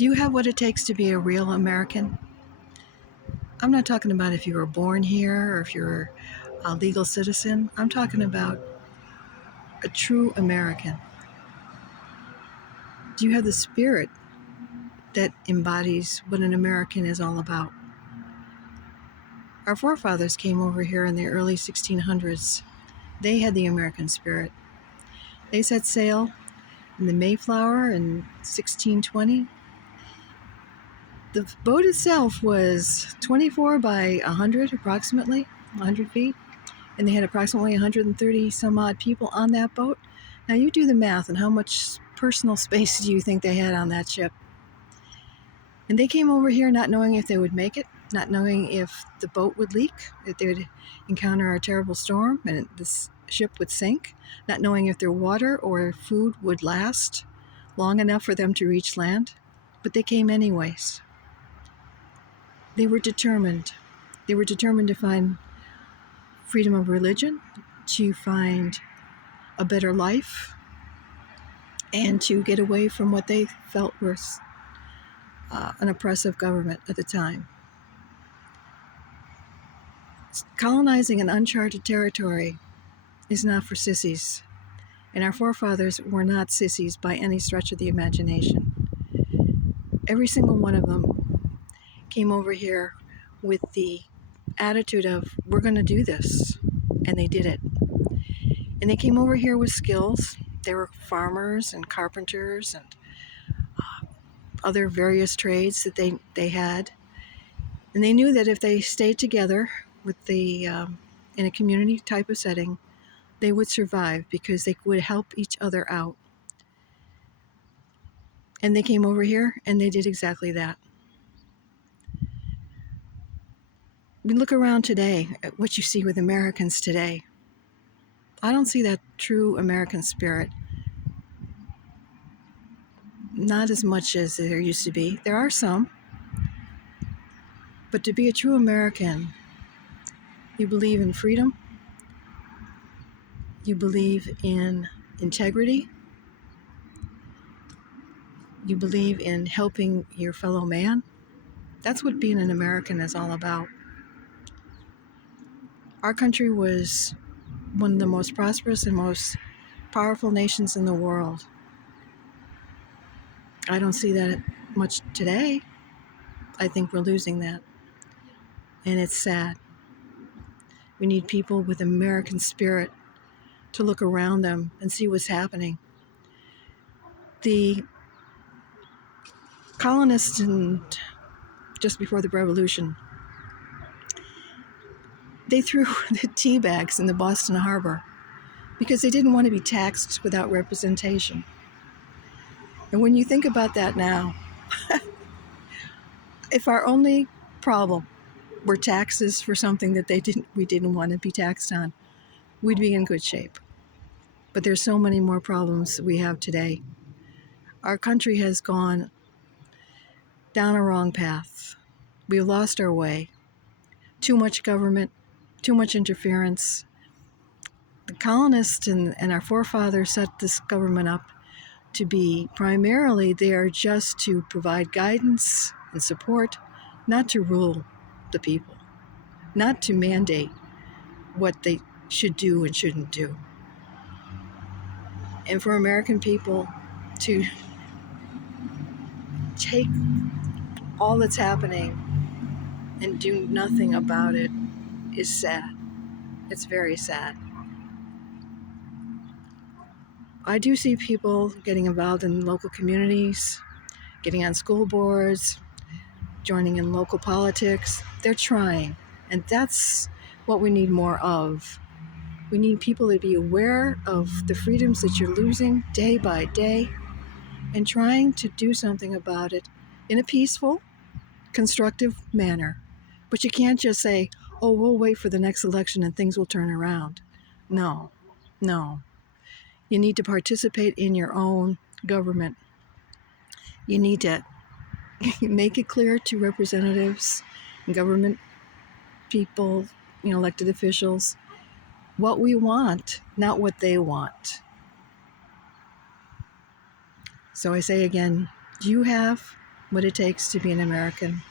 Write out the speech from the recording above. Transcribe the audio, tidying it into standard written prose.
Do you have what it takes to be a real American? I'm not talking about if you were born here or if you're a legal citizen. I'm talking about a true American. Do you have the spirit that embodies what an American is all about? Our forefathers came over here in the early 1600s. They had the American spirit. They set sail in the Mayflower in 1620. The boat itself was 24 by 100, approximately 100 feet, and they had approximately 130 some odd people on that boat. Now you do the math on how much personal space do you think they had on that ship? And they came over here not knowing if they would make it, not knowing if the boat would leak, if they would encounter a terrible storm and this ship would sink, not knowing if their water or food would last long enough for them to reach land. But they came anyways. They were determined. They were determined to find freedom of religion, to find a better life, and to get away from what they felt was an oppressive government at the time. Colonizing an uncharted territory is not for sissies, and our forefathers were not sissies by any stretch of the imagination. Every single one of them came over here with the attitude of, we're going to do this, and they did it. And they came over here with skills. They were farmers and carpenters and other various trades that they had. And they knew that if they stayed together with in a community type of setting, they would survive because they would help each other out. And they came over here and they did exactly that. We look around today at what you see with Americans today. I don't see that true American spirit. Not as much as there used to be. There are some. But to be a true American, you believe in freedom. You believe in integrity. You believe in helping your fellow man. That's what being an American is all about. Our country was one of the most prosperous and most powerful nations in the world. I don't see that much today. I think we're losing that. And it's sad. We need people with American spirit to look around them and see what's happening. The colonists just before the revolution, they threw the tea bags in the Boston Harbor because they didn't want to be taxed without representation. And when you think about that now, if our only problem were taxes for something that we didn't want to be taxed on, we'd be in good shape. But there's so many more problems that we have today. Our country has gone down a wrong path. We've lost our way. Too much government, too much interference. The colonists and our forefathers set this government up to be primarily there just to provide guidance and support, not to rule the people, not to mandate what they should do and shouldn't do. And for American people to take all that's happening and do nothing about it is sad. It's very sad. I do see people getting involved in local communities, getting on school boards, joining in local politics. They're trying, and that's what we need more of. We need people to be aware of the freedoms that you're losing day by day and trying to do something about it in a peaceful, constructive manner. But you can't just say, oh, we'll wait for the next election and things will turn around. No. You need to participate in your own government. You need to make it clear to representatives and government people, elected officials, what we want, not what they want. So I say again, do you have what it takes to be an American.